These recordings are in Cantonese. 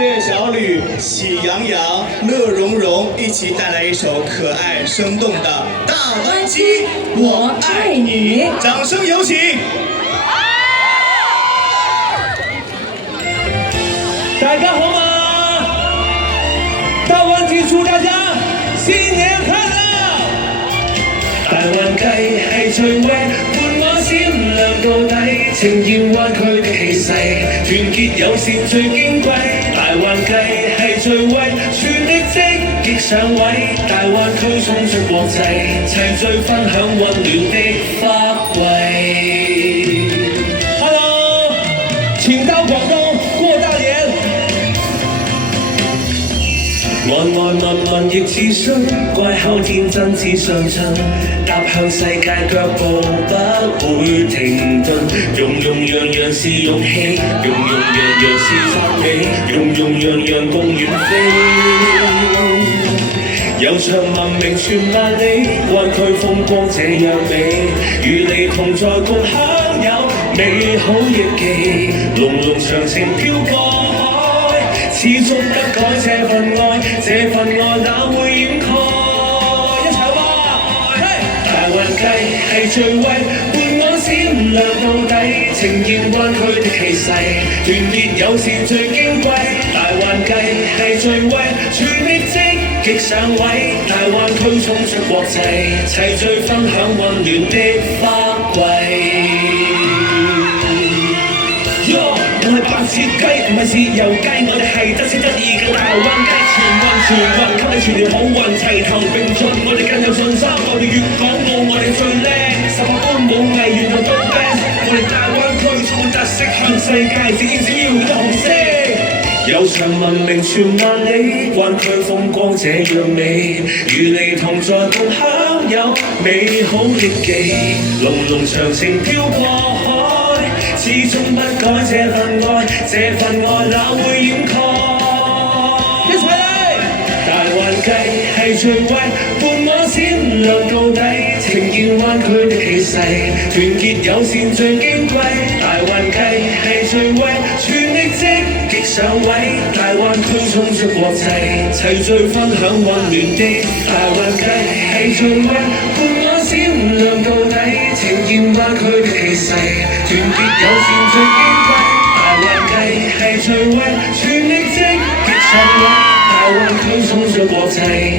岳小吕、喜羊羊、乐融融一起带来一首可爱生动的《大湾机我爱你》，掌声有请！大家好嘛！大灣機祝大家新年快樂！大灣雞係最威，伴我閃亮到底，呈現灣區的氣勢，團結友善最矜貴。大灣雞係最威，全力積極上位，大灣區衝出國際，齊聚分享溫暖的花季。Hello， 請到廣東過大年。愛愛問問亦自信，怪口天真只相襯，踏向世界腳步不會停頓，樣樣是勇氣，樣是讚美，樣共遠飛。悠長文明傳萬里，灣區風光這樣美，與你同在共享有美好憶記，濃長情飄過。始終不改這份愛哪會掩蓋？一齊話，大灣雞係最威，伴我閃亮到底，呈現灣區的氣勢，團結友善最矜貴。大灣雞係最威，全力積極上位，大灣區衝出國際，齊聚分享溫暖的花季。我係白切雞，唔係豉油雞，我哋係得戚得意嘅大灣雞，全運，給你全年好運，齊頭並進，我哋更有信心，我哋粵港澳我哋最叻，18般武藝原來都 best， 我哋大灣區充滿特色，向世界展現閃耀嘅紅色。悠長文明傳萬里，灣區風光這樣美，與你同在共享有美好憶記，濃長情飄過海，始終不改這份愛哪會掩蓋？一齊嚟！大灣雞係最威，伴我閃亮到底，呈現灣區的氣勢，團結友善最矜貴。大灣雞係最威，全力積極上位，大灣區衝出國際，齊聚分享溫暖的。大灣雞係最威，伴我閃亮到底，呈現灣區的氣勢，團結友善最矜貴。大灣雞係最威，全力積極上位，大灣區衝出國際，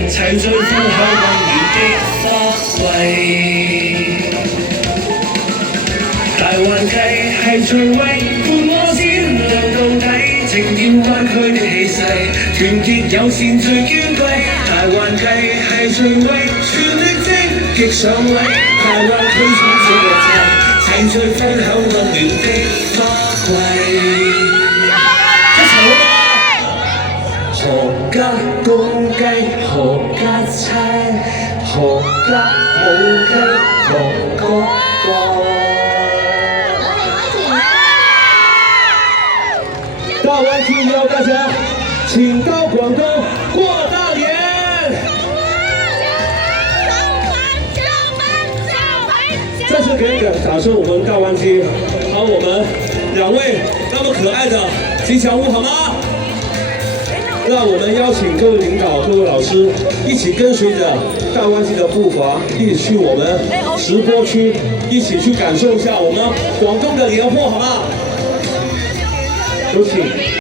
齊聚分享溫暖的花季。大灣雞係最威，伴我閃亮到底，呈現灣區的氣勢，團結友善最矜貴。大灣雞係最威，全力積極上位，大灣區衝出國際，齊聚分享溫暖的花季。一齊好嘛！何家公雞，何家妻，何家母雞，何哥哥。大灣機邀大家，請到廣東過大年。再次給個掌聲，我們大灣機，還有我們兩位那麼可愛的吉祥物，好嗎？讓我們邀請各位領導、各位老師一起跟隨着大灣機的步伐，一起去我們直播區，一起去感受一下我們廣東的年貨，好嗎？有請。